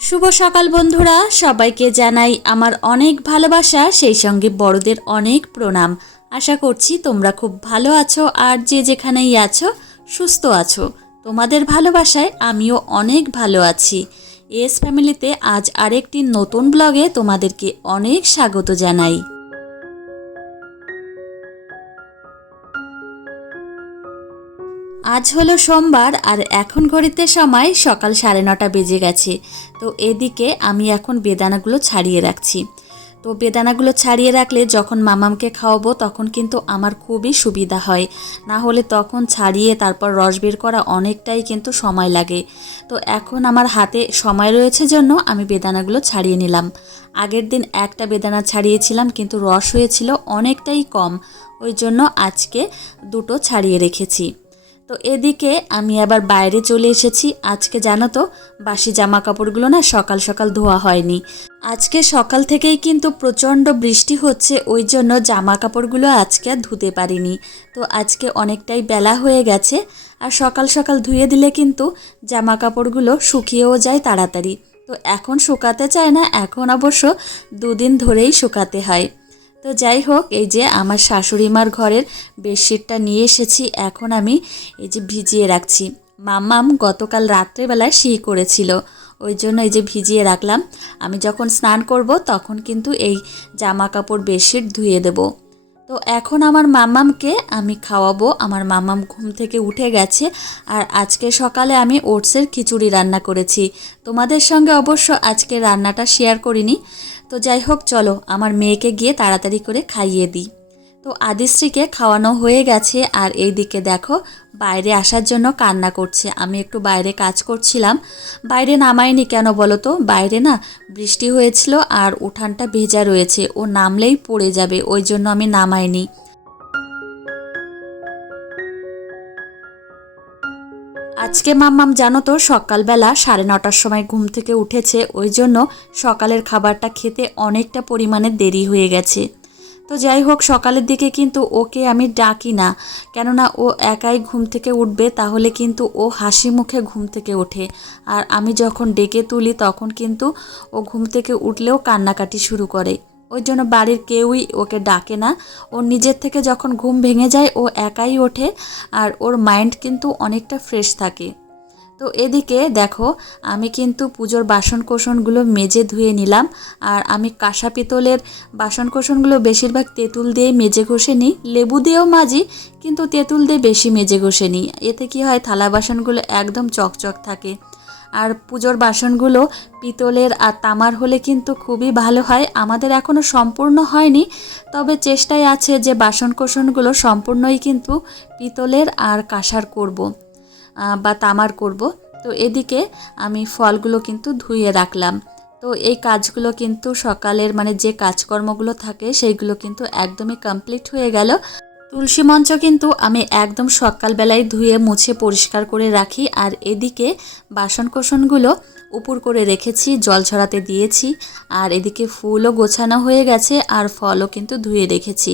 শুভ সকাল বন্ধুরা, সবাইকে জানাই আমার অনেক ভালোবাসা, সেই সঙ্গে বড়দের অনেক প্রণাম। আশা করছি তোমরা খুব ভালো আছো আর যে যেখানেই আছো, সুস্থ আছো। তোমাদের ভালোবাসায় আমিও অনেক ভালো আছি। এস ফ্যামিলিতে আজ আরেকটি নতুন ব্লগে তোমাদেরকে অনেক স্বাগত জানাই। আজ হলো সোমবার আর এখন ঘড়িতে সময় সকাল সাড়ে নটা বেজে গেছে। তো এদিকে আমি এখন বেদানাগুলো ছাড়িয়ে রাখছি। তো বেদানাগুলো ছাড়িয়ে রাখলে যখন মামামকে খাওয়াবো তখন কিন্তু আমার খুবই সুবিধা হয়। না হলে তখন ছাড়িয়ে তারপর রস বের করা অনেকটাই কিন্তু সময় লাগে। তো এখন আমার হাতে সময় রয়েছে জন্য আমি বেদানাগুলো ছাড়িয়ে নিলাম। আগের দিন একটা বেদানা ছাড়িয়েছিলাম কিন্তু রস হয়েছিল অনেকটাই কম। ওই জন্য আজকে দুটো ছাড়িয়ে রেখেছি। তো এদিকে আমি আবার বাইরে চলে এসেছি। আজকে জানো তো, বাসি জামা কাপড়গুলো না সকাল সকাল ধোয়া হয়নি। আজকে সকাল থেকেই কিন্তু প্রচণ্ড বৃষ্টি হচ্ছে, ওই জন্য জামা কাপড়গুলো আজকে আর ধুতে পারিনি। তো আজকে অনেকটাই বেলা হয়ে গেছে, আর সকাল সকাল ধুয়ে দিলে কিন্তু জামা কাপড়গুলো শুকিয়েও যায় তাড়াতাড়ি। তো এখন শুকাতে চায় না, এখন অবশ্য দুদিন ধরেই শুকাতে হয়। তো যাই হোক, এই যে আমার শাশুড়ি মার ঘরের বেডশিটটা নিয়ে এসেছি, এখন আমি এই যে ভিজিয়ে রাখছি। মাম্মাম গতকাল রাত্রেবেলায় শি করেছিল, ওই জন্য এই যে ভিজিয়ে রাখলাম। আমি যখন স্নান করব, তখন কিন্তু এই জামা কাপড় বেডশিট ধুয়ে দেবো। তো এখন আমার মামামকে আমি খাওয়াবো। আমার মাম্মাম ঘুম থেকে উঠে গেছে আর আজকে সকালে আমি ওটসের খিচুড়ি রান্না করেছি। তোমাদের সঙ্গে অবশ্য আজকে রান্নাটা শেয়ার করিনি। তো যাই হোক, চলো, আমার মেয়েকে গিয়ে তাড়াতাড়ি করে খাইয়ে দিই। তো আদিশ্রীকে খাওয়ানো হয়ে গেছে আর এই দিকে দেখো, বাইরে আসার জন্য কান্না করছে। আমি একটু বাইরে কাজ করছিলাম। বাইরে নামাইনি কেন বলো তো? বাইরে না বৃষ্টি হয়েছিল আর উঠানটা ভেজা রয়েছে। ও নামলেই পড়ে যাবে, ওই জন্য আমি নামাইনি। আজকে মাম্মাম জানো তো, সকালবেলা সাড়ে নটার সময় ঘুম থেকে উঠেছে, ওই জন্য সকালের খাবারটা খেতে অনেকটা পরিমাণে দেরি হয়ে গেছে। তো যাই হোক, সকালের দিকে কিন্তু ওকে আমি ডাকি না। কেননা ও একাই ঘুম থেকে উঠবে, তাহলে কিন্তু ও হাসি মুখে ঘুম থেকে ওঠে। আর আমি যখন ডেকে তুলি, তখন কিন্তু ও ঘুম থেকে উঠলেও কান্নাকাটি শুরু করে। ওই জন্য বাড়ির কেউই ওকে ডাকে না। ও নিজের থেকে যখন ঘুম ভেঙে যায়, ও একাই ওঠে। আর ওর মাইন্ড কিন্তু অনেকটা ফ্রেশ থাকে। তো এদিকে দেখো, আমি কিন্তু পুজোর বাসন কোসনগুলো মেজে ধুয়ে নিলাম। আর আমি কাঁসা পিতলের বাসন কোসনগুলো বেশিরভাগ তেঁতুল দিয়ে মেজে ঘষে নিই। লেবু দিয়েও মাজি, কিন্তু তেঁতুল দিয়ে বেশি মেজে ঘষে নিই। এতে কি হয়, থালা বাসনগুলো একদম চকচক থাকে। আর পুজোর বাসনগুলো পিতলের আর তামার হলে কিন্তু খুবই ভালো হয়। আমাদের এখনও সম্পূর্ণ হয়নি, তবে চেষ্টায় আছে যে বাসন কোসনগুলো সম্পূর্ণই কিন্তু পিতলের আর কাঁসার করব। বা তামার করব। তো এদিকে আমি ফলগুলো কিন্তু ধুয়ে রাখলাম। তো এই কাজগুলো কিন্তু সকালের মানে যে কাজকর্মগুলো থাকে, সেইগুলো কিন্তু একদমই কমপ্লিট হয়ে গেল। তুলসী মঞ্চ কিন্তু আমি একদম সকালবেলায় ধুয়ে মুছে পরিষ্কার করে রাখি। আর এদিকে বাসন কোসনগুলো উপর করে রেখেছি, জল ছড়াতে দিয়েছি। আর এদিকে ফুলও গোছানো হয়ে গেছে, আর ফলও কিন্তু ধুয়ে রেখেছি।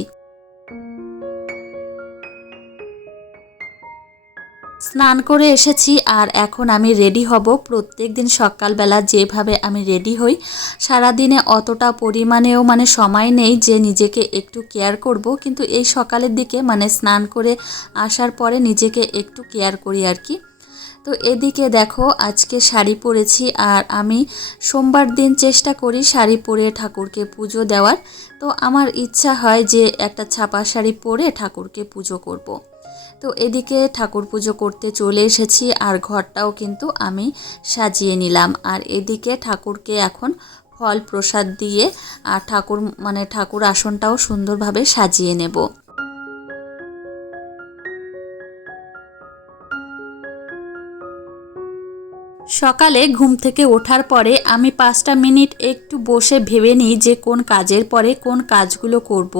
স্নান করে এসেছি আর এখন আমি রেডি হব। প্রত্যেক দিন সকালবেলা যেভাবে আমি রেডি হই, সারাদিনে অতটা পরিমাণেও মানে সময় নেই যে নিজেকে একটু কেয়ার করব। কিন্তু এই সকালের দিকে মানে স্নান করে আসার পরে নিজেকে একটু কেয়ার করি আর কি। তো এদিকে দেখো আজকে শাড়ি পরেছি আর আমি সোমবার দিন চেষ্টা করি শাড়ি পরে ঠাকুরকে পুজো দেওয়ার। তো আমার ইচ্ছা হয় যে একটা ছাপা শাড়ি পরে ঠাকুরকে পুজো করব। তো এদিকে ঠাকুর পুজো করতে চলে এসেছি আর ঘরটাও কিন্তু আমি সাজিয়ে নিলাম। আর এদিকে ঠাকুরকে এখন ফল প্রসাদ দিয়ে, আর ঠাকুর মানে ঠাকুর আসনটাও সুন্দরভাবে সাজিয়ে নেব। সকালে ঘুম থেকে ওঠার পরে আমি পাঁচটা মিনিট একটু বসে ভেবে নিই যে কোন কাজের পরে কোন কাজগুলো করব।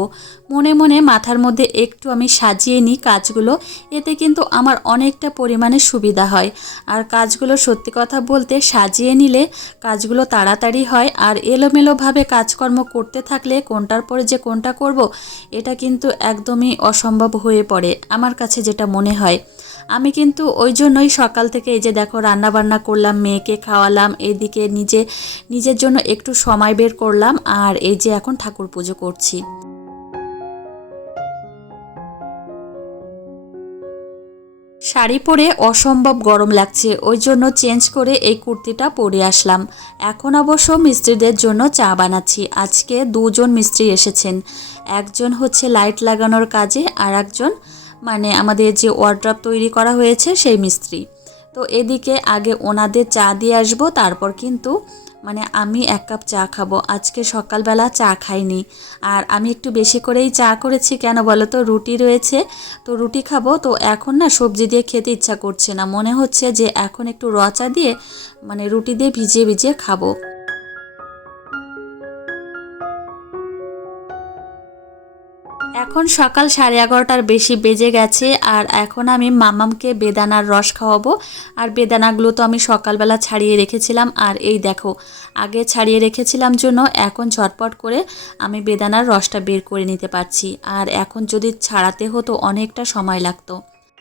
মনে মনে মাথার মধ্যে একটু আমি সাজিয়ে নিই কাজগুলো, এতে কিন্তু আমার অনেকটা পরিমাণে সুবিধা হয় আর কাজগুলো সত্যি কথা বলতে সাজিয়ে নিলে কাজগুলো তাড়াতাড়ি হয় আর এলোমেলোভাবে কাজকর্ম করতে থাকলে কোনটার পরে যে কোনটা করব, এটা কিন্তু একদমই অসম্ভব হয়ে পড়ে আমার কাছে যেটা মনে হয় আমি কিন্তু ওই জন্যই সকাল থেকে এই যে দেখো রান্না বান্না করলাম, মেয়েকে খাওয়ালাম, এদিকে নিজে, নিজের জন্য একটু সময় বের করলাম আর এই যে এখন ঠাকুর পুজো করছি। শাড়ি পরে অসম্ভব গরম লাগছে, ওই জন্য চেঞ্জ করে এই কুর্তিটা পরে আসলাম। এখন অবশ্য মিস্ত্রিদের জন্য চা বানাচ্ছি, আজকে দুজন মিস্ত্রি এসেছেন। একজন হচ্ছে লাইট লাগানোর কাজে আর একজন মানে আমাদের যে ওয়ার্ড্রপ তৈরি করা হয়েছে সেই মিস্ত্রি। তো এদিকে আগে ওনাদের চা দিয়ে আসব, তারপর কিন্তু মানে আমি এক কাপ চা খাব। আজকে সকালবেলা চা খাইনি। আর আমি একটু বেশি করেই চা করেছি কেন বলো তো? রুটি রয়েছে, তো রুটি খাব। তো এখন না সবজি দিয়ে খেতে ইচ্ছা করছে না। মনে হচ্ছে যে এখন একটু র চা দিয়ে মানে রুটি দিয়ে ভিজিয়ে ভিজিয়ে খাব। এখন সকাল সাড়ে এগারোটার বেশি বেজে গেছে আর এখন আমি মামামকে বেদানার রস খাওয়াবো। আর বেদানাগুলো তো আমি সকালবেলা ছাড়িয়ে রেখেছিলাম। আর এই দেখো, আগে ছাড়িয়ে রেখেছিলাম জন্য এখন ঝটপট করে আমি বেদানার রসটা বের করে নিতে পারছি। আর এখন যদি ছাড়াতে হতো অনেকটা সময় লাগতো।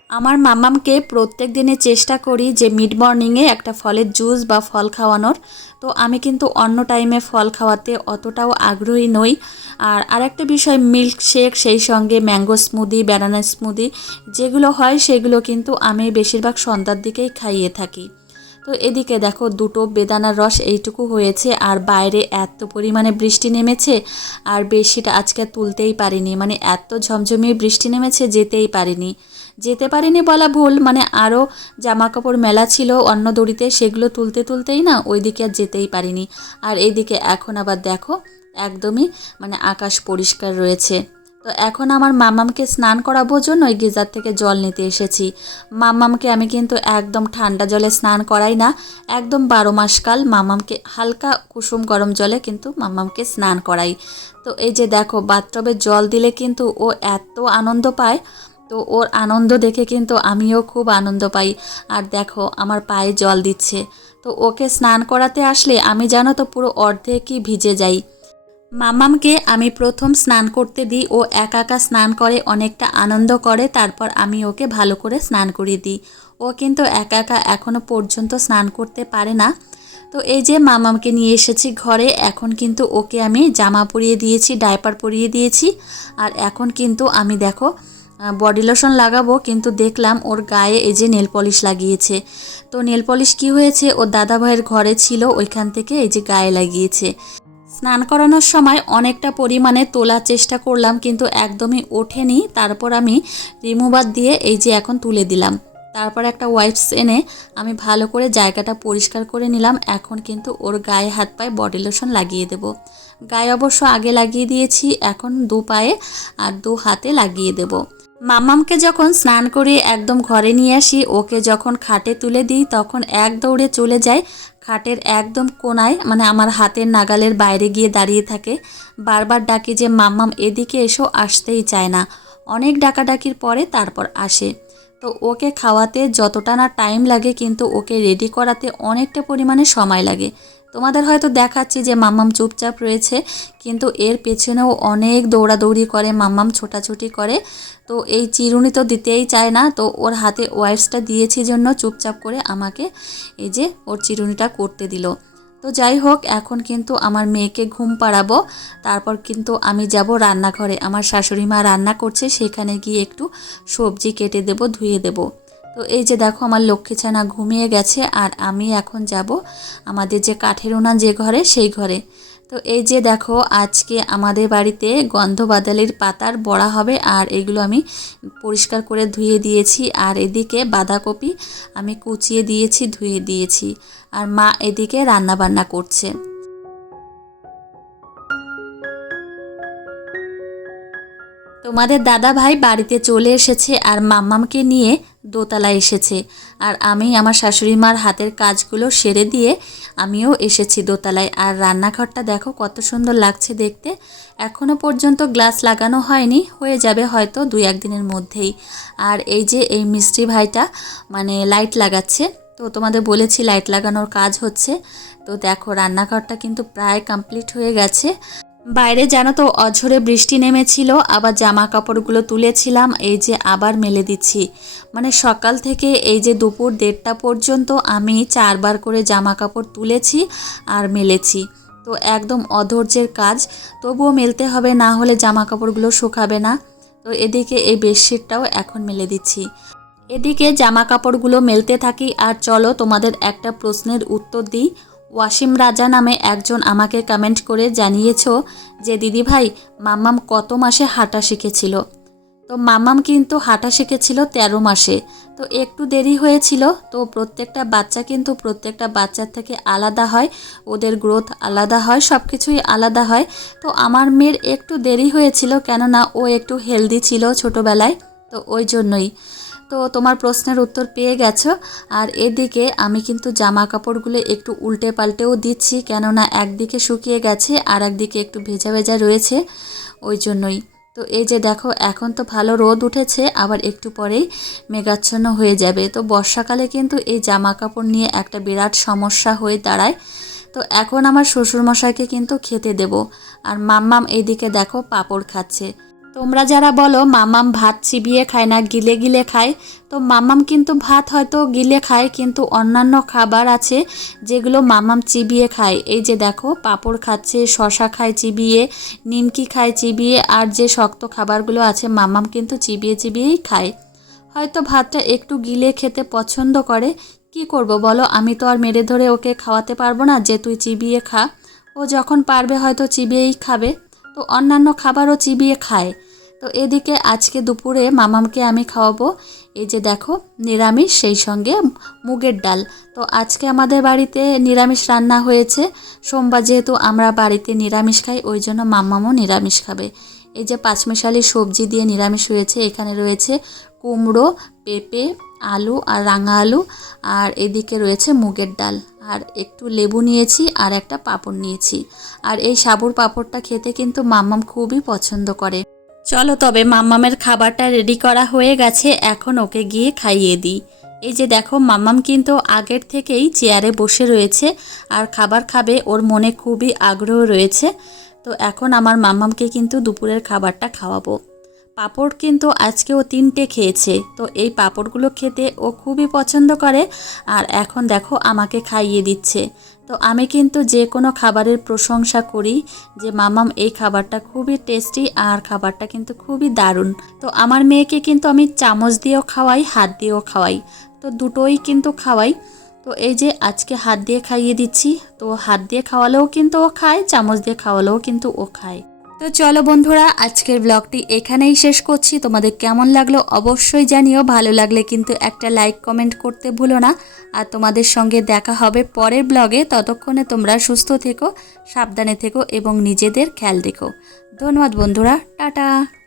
আমার মামামকে প্রত্যেক দিনে চেষ্টা করি যে মিড মর্নিংয়ে একটা ফলের জুস বা ফল খাওয়ানোর। তো আমি কিন্তু অন্য টাইমে ফল খাওয়াতে অতটাও আগ্রহী নই। আর আরেকটা বিষয় মিল্ক শেক সেই সঙ্গে ম্যাঙ্গো স্মুদি, ব্যানানা স্মুদি, যেগুলো হয় সেগুলো কিন্তু আমি বেশিরভাগ সন্ধ্যার দিকেই খাইয়ে থাকি। তো এদিকে দেখো, দুটো বেদানার রস এইটুকু হয়েছে আর বাইরে এত পরিমাণে বৃষ্টি নেমেছে আর বেশিটা আজকে তুলতেই পারিনি। মানে এত ঝমঝমিয়ে বৃষ্টি নেমেছে, যেতেই পারিনি। যেতে পারিনি বলা ভুল। মানে আরও জামা কাপড় মেলা ছিল অন্য দড়িতে, সেগুলো তুলতে তুলতেই না ওইদিকে আর যেতেই পারিনি। আর এইদিকে এখন আবার দেখো, একদমই মানে আকাশ পরিষ্কার রয়েছে। তো এখন আমার মামামকে স্নান করাবো জন্য ওই গিজার থেকে জল নিতে এসেছি। মামামকে আমি কিন্তু একদম ঠান্ডা জলে স্নান করাই না, একদম বারো মাসকাল মামামকে হালকা কুসুম গরম জলে কিন্তু মামামকে স্নান করাই। তো এই যে দেখো, বাথটবে জল দিলে কিন্তু ও এত আনন্দ পায় তো ওর আনন্দ দেখে কিন্তু আমিও খুব আনন্দ পাই। আর দেখো, আমার পায়ে জল দিচ্ছে। তো ওকে স্নান করাতে আসলে আমি জানো তো পুরো অর্ধেকই ভিজে যাই। মামামকে আমি প্রথম স্নান করতে দিই, ও একা একা স্নান করে, অনেকটা আনন্দ করে, তারপর আমি ওকে ভালো করে স্নান করিয়ে দিই। ও কিন্তু একা একা এখনও পর্যন্ত স্নান করতে পারে না। তো এই যে মামামকে নিয়ে এসেছি ঘরে, এখন কিন্তু ওকে আমি জামা পরিয়ে দিয়েছি, ডাইপার পরিয়ে দিয়েছি। আর এখন কিন্তু আমি দেখো বডি লোশন লাগাবো, কিন্তু দেখলাম ওর গায়ে এই যে নেল পলিশ লাগিয়েছে। তো নেল পলিশ কি হয়েছে? ওর দাদা ভাইয়ের ঘরে ছিল, ওইখান থেকে এই যে গায়ে লাগিয়েছে। স্নান করানোর সময় অনেকটা পরিমাণে তোলার চেষ্টা করলাম, কিন্তু একদমই ওঠেনি। তারপর আমি রিমুভার দিয়ে এই যে এখন তুলে দিলাম। তারপর একটা ওয়াইপস এনে আমি ভালো করে জায়গাটা পরিষ্কার করে নিলাম। এখন কিন্তু ওর গায়ে হাত পায়ে বডি লোশন লাগিয়ে দেব। গায়ে অবশ্য আগে লাগিয়ে দিয়েছি, এখন দু পায়ে আর দু হাতে লাগিয়ে দেবো। মামামকে যখন স্নান করে একদম ঘরে নিয়ে আসি, ওকে যখন খাটে তুলে দিই, তখন এক দৌড়ে চলে যায় খাটের একদম কোনায় মানে আমার হাতের নাগালের বাইরে গিয়ে দাঁড়িয়ে থাকে। বারবার ডাকি যে, মাম্মাম, এদিকে এসো, আসতেই চায় না। অনেক ডাকাডাকির পরে তারপর আসে। তো ওকে খাওয়াতে যতটা না টাইম লাগে, কিন্তু ওকে রেডি করাতে অনেকটা পরিমাণে সময় লাগে। তোমাদের হয়তো দেখাচ্ছি যে মাম্মাম চুপচাপ রয়েছে, কিন্তু এর পেছনেও অনেক দৌড়াদৌড়ি করে, মাম্মাম ছোটাছুটি করে। তো এই চিরুনি তো দিতেই চায় না, তো ওর হাতে ওয়াইপসটা দিয়েছি জন্য চুপচাপ করে আমাকে এই যে ওর চিরুনিটা করতে দিল। তো যাই হোক, এখন কিন্তু আমার মেয়েকে ঘুম পাড়াবো, তারপর কিন্তু আমি যাব রান্নাঘরে। আমার শাশুড়ি মা রান্না করছে, সেখানে গিয়ে একটু সবজি কেটে দেব, ধুয়ে দেবো। তো এই যে দেখো আমার লক্ষ্মী ছানা ঘুমিয়ে গেছে আর আমি এখন যাব আমাদের যে কাঠের উনান যে ঘরে, সেই ঘরে। তো এই যে দেখো আজকে আমাদের বাড়িতে গন্ধবাদালির পাতার বড়া হবে আর এগুলো আমি পরিষ্কার করে ধুয়ে দিয়েছি আর এদিকে বাঁধাকপি আমি কুচিয়ে দিয়েছি, ধুয়ে দিয়েছি আর মা এদিকে রান্না বান্না করছে। তোমাদের দাদা ভাই বাড়িতে চলে এসেছে আর মাম্মামকে নিয়ে দোতলা এসেছে। আর আমি আমার শাশুড়ি মার হাতের কাজগুলো সেরে দিয়ে আমিও এসেছি দোতলায়। আর রান্নাঘরটা দেখো কত সুন্দর লাগছে দেখতে। এখনও পর্যন্ত গ্লাস লাগানো হয়নি, হয়ে যাবে হয়তো দুই একদিনের মধ্যেই। আর এই যে এই মিষ্টি ভাইটা মানে লাইট লাগাচ্ছে, তো তোমাদের বলেছি লাইট লাগানোর কাজ হচ্ছে। তো দেখো রান্নাঘরটা কিন্তু প্রায় কমপ্লিট হয়ে গেছে। বাইরে জানো তো অঝরে বৃষ্টি নেমেছিল, আবার জামা কাপড়গুলো তুলেছিলাম, এই যে আবার মেলে দিচ্ছি। মানে সকাল থেকে এই যে দুপুর দেড়টা পর্যন্ত আমি চারবার করে জামা কাপড় তুলেছি আর মেলেছি। তো একদম অধৈর্যের কাজ, তবুও মেলতে হবে, না হলে জামা কাপড়গুলো শুকাবে না। তো এদিকে এই বেডশিটটাও এখন মেলে দিচ্ছি। এদিকে জামা কাপড়গুলো মেলতে থাকি, আর চলো তোমাদের একটা প্রশ্নের উত্তর দিই। ওয়াসিম রাজা নামে একজন আমাকে কমেন্ট করে জানিয়েছ যে, দিদি ভাই, মাম্মাম কত মাসে হাঁটা শিখেছিল? তো মাম্মাম কিন্তু হাঁটা শিখেছিল তেরো মাসে। তো একটু দেরি হয়েছিল, তো প্রত্যেকটা বাচ্চা কিন্তু প্রত্যেকটা বাচ্চার থেকে আলাদা হয়, ওদের গ্রোথ আলাদা হয় সব কিছুই আলাদা হয়। তো আমার মেয়ের একটু দেরি হয়েছিল কেননা ও একটু হেলদি ছিল ছোটোবেলায়, তো ওই জন্যই। তো তোমার প্রশ্নের উত্তর পেয়ে গেছো। আর এদিকে আমি কিন্তু জামা কাপড়গুলো একটু উল্টে পাল্টেও দিচ্ছি, কেননা একদিকে শুকিয়ে গেছে আর একদিকে একটু ভেজা ভেজা রয়েছে ওই জন্যই। তো এই যে দেখো, এখন তো ভালো রোদ উঠেছে, আবার একটু পরেই মেঘাচ্ছন্ন হয়ে যাবে। তো বর্ষাকালে কিন্তু এই জামা কাপড় নিয়ে একটা বিরাট সমস্যা হয়ে দাঁড়ায়। তো এখন আমার শ্বশুরমশাইকে কিন্তু খেতে দেব। আর মাম্মাম এইদিকে দেখো পাঁপড় খাচ্ছে। তোমরা যারা বলো, মামাম ভাত চিবিয়ে খায় না, গিলে গিলে খায়, তো মামাম কিন্তু ভাত হয়তো গিলে খায়, কিন্তু অন্যান্য খাবার আছে যেগুলো মামাম চিবিয়ে খায়। এই যে দেখো, পাঁপড় খাচ্ছে শশা খায় চিবিয়ে, নিমকি খায় চিবিয়ে, আর যে শক্ত খাবারগুলো আছে, মামাম কিন্তু চিবিয়ে চিবিয়েই খায়। হয়তো ভাতটা একটু গিলে খেতে পছন্দ করে, কি করব বলো? আমি তো আর মেরে ধরে ওকে খাওয়াতে পারব না যে তুই চিবিয়ে খা। ও যখন পারবে হয়তো চিবিয়েই খাবে। তো অন্যান্য খাবারও চিবিয়ে খায়। তো এদিকে আজকে দুপুরে মামামকে আমি খাওয়াবো। এই যে দেখো, নিরামিষ, সেই সঙ্গে মুগের ডাল। তো আজকে আমাদের বাড়িতে নিরামিষ রান্না হয়েছে। সোমবার যেহেতু আমরা বাড়িতে নিরামিষ খাই, ওই জন্য মামামও নিরামিষ খাবে। এই যে পাঁচমিশালি সবজি দিয়ে নিরামিষ হয়েছে, এখানে রয়েছে কুমড়ো, পেঁপে, আলু আর রাঙা আলু, আর এদিকে রয়েছে মুগের ডাল। আর একটু লেবু নিয়েছি আর একটা পাঁপড় নিয়েছি। আর এই সাবুর পাঁপড়টা খেতে কিন্তু মাম্মাম খুবই পছন্দ করে। চলো তবে মাম্মামের খাবারটা রেডি করা হয়ে গেছে, এখন ওকে গিয়ে খাইয়ে দিই। এই যে দেখো, মাম্মাম কিন্তু আগের থেকেই চেয়ারে বসে রয়েছে আর খাবার খাবে, ওর মনে খুবই আগ্রহ রয়েছে। তো এখন আমার মাম্মামকে কিন্তু দুপুরের খাবারটা খাওয়াবো। পাঁপড় কিন্তু আজকে ও তিনটে খেয়েছে, তো এই পাঁপড়গুলো খেতে ও খুবই পছন্দ করে আর এখন দেখো আমাকে খাইয়ে দিচ্ছে। তো আমি কিন্তু যে কোনো খাবারের প্রশংসা করি যে মামাম এই খাবারটা খুবই টেস্টি আর খাবারটা কিন্তু খুবই দারুণ। তো আমার মেয়েকে কিন্তু আমি চামচ দিয়েও খাওয়াই, হাত দিয়েও খাওয়াই, তো দুটোই কিন্তু খাওয়াই। তো এই যে আজকে হাত দিয়ে খাইয়ে দিচ্ছি, তো হাত দিয়ে খাওয়ালেও কিন্তু ও খায়, চামচ দিয়ে খাওয়ালেও কিন্তু ও খায়। তো চলো বন্ধুরা, আজকের ব্লগটি এখানেই শেষ করছি। তোমাদের কেমন লাগল অবশ্যই জানিও, ভালো লাগলে কিন্তু একটা লাইক কমেন্ট করতে ভুলো না। আর তোমাদের সঙ্গে দেখা হবে পরের ব্লগে ততক্ষণে তোমরা সুস্থ থেকো, সাবধানে থেকো এবং নিজেদের খেয়াল রেখো। ধন্যবাদ বন্ধুরা, টাটা।